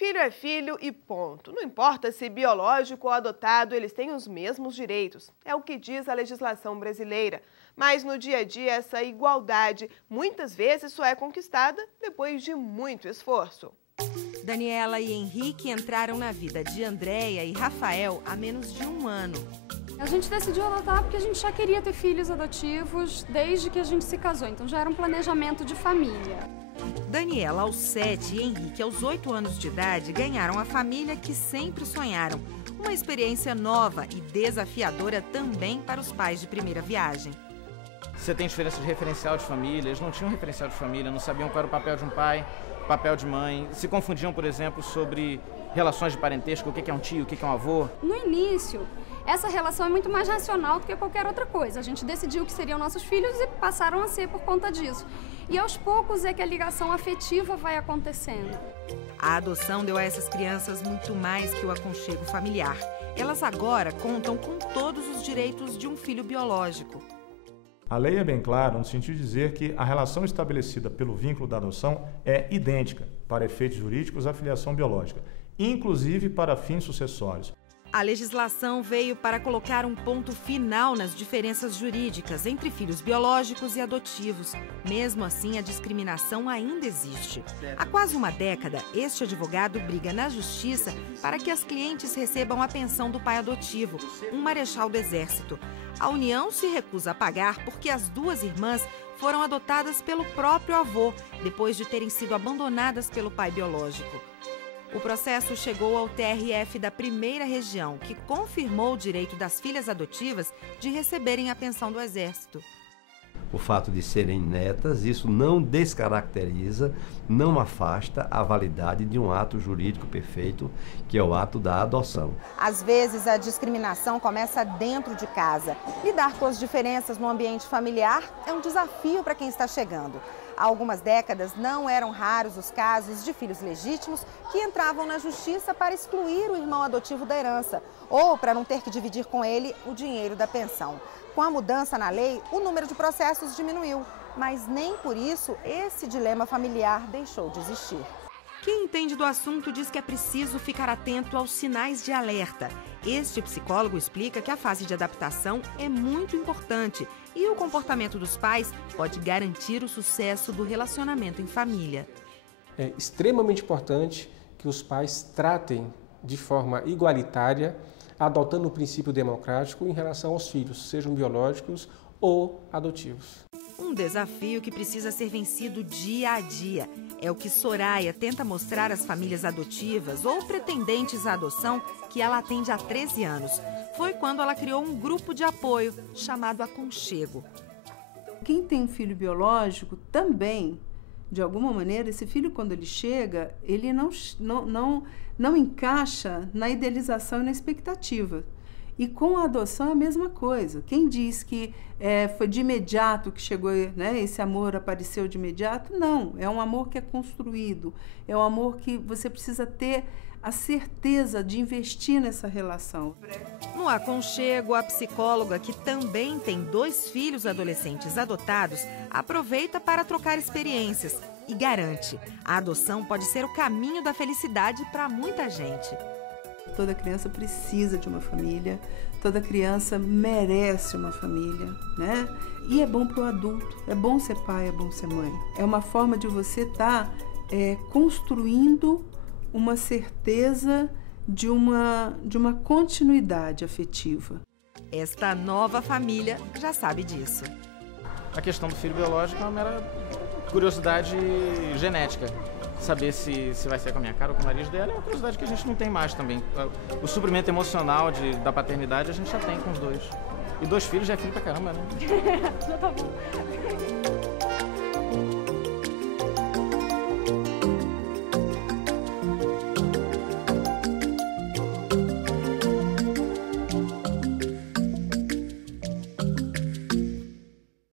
Filho é filho e ponto. Não importa se biológico ou adotado, eles têm os mesmos direitos. É o que diz a legislação brasileira. Mas no dia a dia, essa igualdade muitas vezes só é conquistada depois de muito esforço. Daniela e Henrique entraram na vida de Andréia e Rafael há menos de um ano. A gente decidiu adotar porque a gente já queria ter filhos adotivos desde que a gente se casou, então já era um planejamento de família. Daniela, aos 7 e Henrique, aos 8 anos de idade, ganharam a família que sempre sonharam. Uma experiência nova e desafiadora também para os pais de primeira viagem. Você tem diferença de referencial de família, eles não tinham referencial de família, não sabiam qual era o papel de um pai, papel de mãe, se confundiam, por exemplo, sobre relações de parentesco, o que é um tio, o que é um avô. No início, essa relação é muito mais racional do que qualquer outra coisa. A gente decidiu que seriam nossos filhos e passaram a ser por conta disso. E aos poucos é que a ligação afetiva vai acontecendo. A adoção deu a essas crianças muito mais que o aconchego familiar. Elas agora contam com todos os direitos de um filho biológico. A lei é bem clara no sentido de dizer que a relação estabelecida pelo vínculo da adoção é idêntica para efeitos jurídicos à filiação biológica, inclusive para fins sucessórios. A legislação veio para colocar um ponto final nas diferenças jurídicas entre filhos biológicos e adotivos. Mesmo assim, a discriminação ainda existe. Há quase uma década, este advogado briga na justiça para que as clientes recebam a pensão do pai adotivo, um marechal do Exército. A União se recusa a pagar porque as duas irmãs foram adotadas pelo próprio avô, depois de terem sido abandonadas pelo pai biológico. O processo chegou ao TRF da Primeira Região, que confirmou o direito das filhas adotivas de receberem a pensão do Exército. O fato de serem netas, isso não descaracteriza, não afasta a validade de um ato jurídico perfeito, que é o ato da adoção. Às vezes, a discriminação começa dentro de casa. Lidar com as diferenças no ambiente familiar é um desafio para quem está chegando. Há algumas décadas, não eram raros os casos de filhos legítimos que entravam na justiça para excluir o irmão adotivo da herança ou para não ter que dividir com ele o dinheiro da pensão. Com a mudança na lei, o número de processos diminuiu, mas nem por isso esse dilema familiar deixou de existir. Quem entende do assunto diz que é preciso ficar atento aos sinais de alerta. Este psicólogo explica que a fase de adaptação é muito importante e o comportamento dos pais pode garantir o sucesso do relacionamento em família. É extremamente importante que os pais tratem de forma igualitária, adotando o princípio democrático em relação aos filhos, sejam biológicos ou adotivos. Um desafio que precisa ser vencido dia a dia. É o que Soraya tenta mostrar às famílias adotivas ou pretendentes à adoção que ela atende há 13 anos. Foi quando ela criou um grupo de apoio chamado Aconchego. Quem tem um filho biológico também, de alguma maneira, esse filho, quando ele chega, ele não encaixa na idealização e na expectativa. E com a adoção é a mesma coisa. Quem diz que foi de imediato que chegou, né, esse amor apareceu de imediato, não. É um amor que é construído, é um amor que você precisa ter a certeza de investir nessa relação. No Aconchego, a psicóloga, que também tem 2 filhos adolescentes adotados, aproveita para trocar experiências e garante: a adoção pode ser o caminho da felicidade para muita gente. Toda criança precisa de uma família, toda criança merece uma família, né? E é bom para o adulto, é bom ser pai, é bom ser mãe. É uma forma de você estar construindo uma certeza de uma continuidade afetiva. Esta nova família já sabe disso. A questão do filho biológico é uma mera curiosidade genética. Saber se vai ser com a minha cara ou com o nariz dela é uma curiosidade que a gente não tem mais também. O suprimento emocional da paternidade a gente já tem com os 2. E 2 filhos já é filho pra caramba, né? Já tá bom.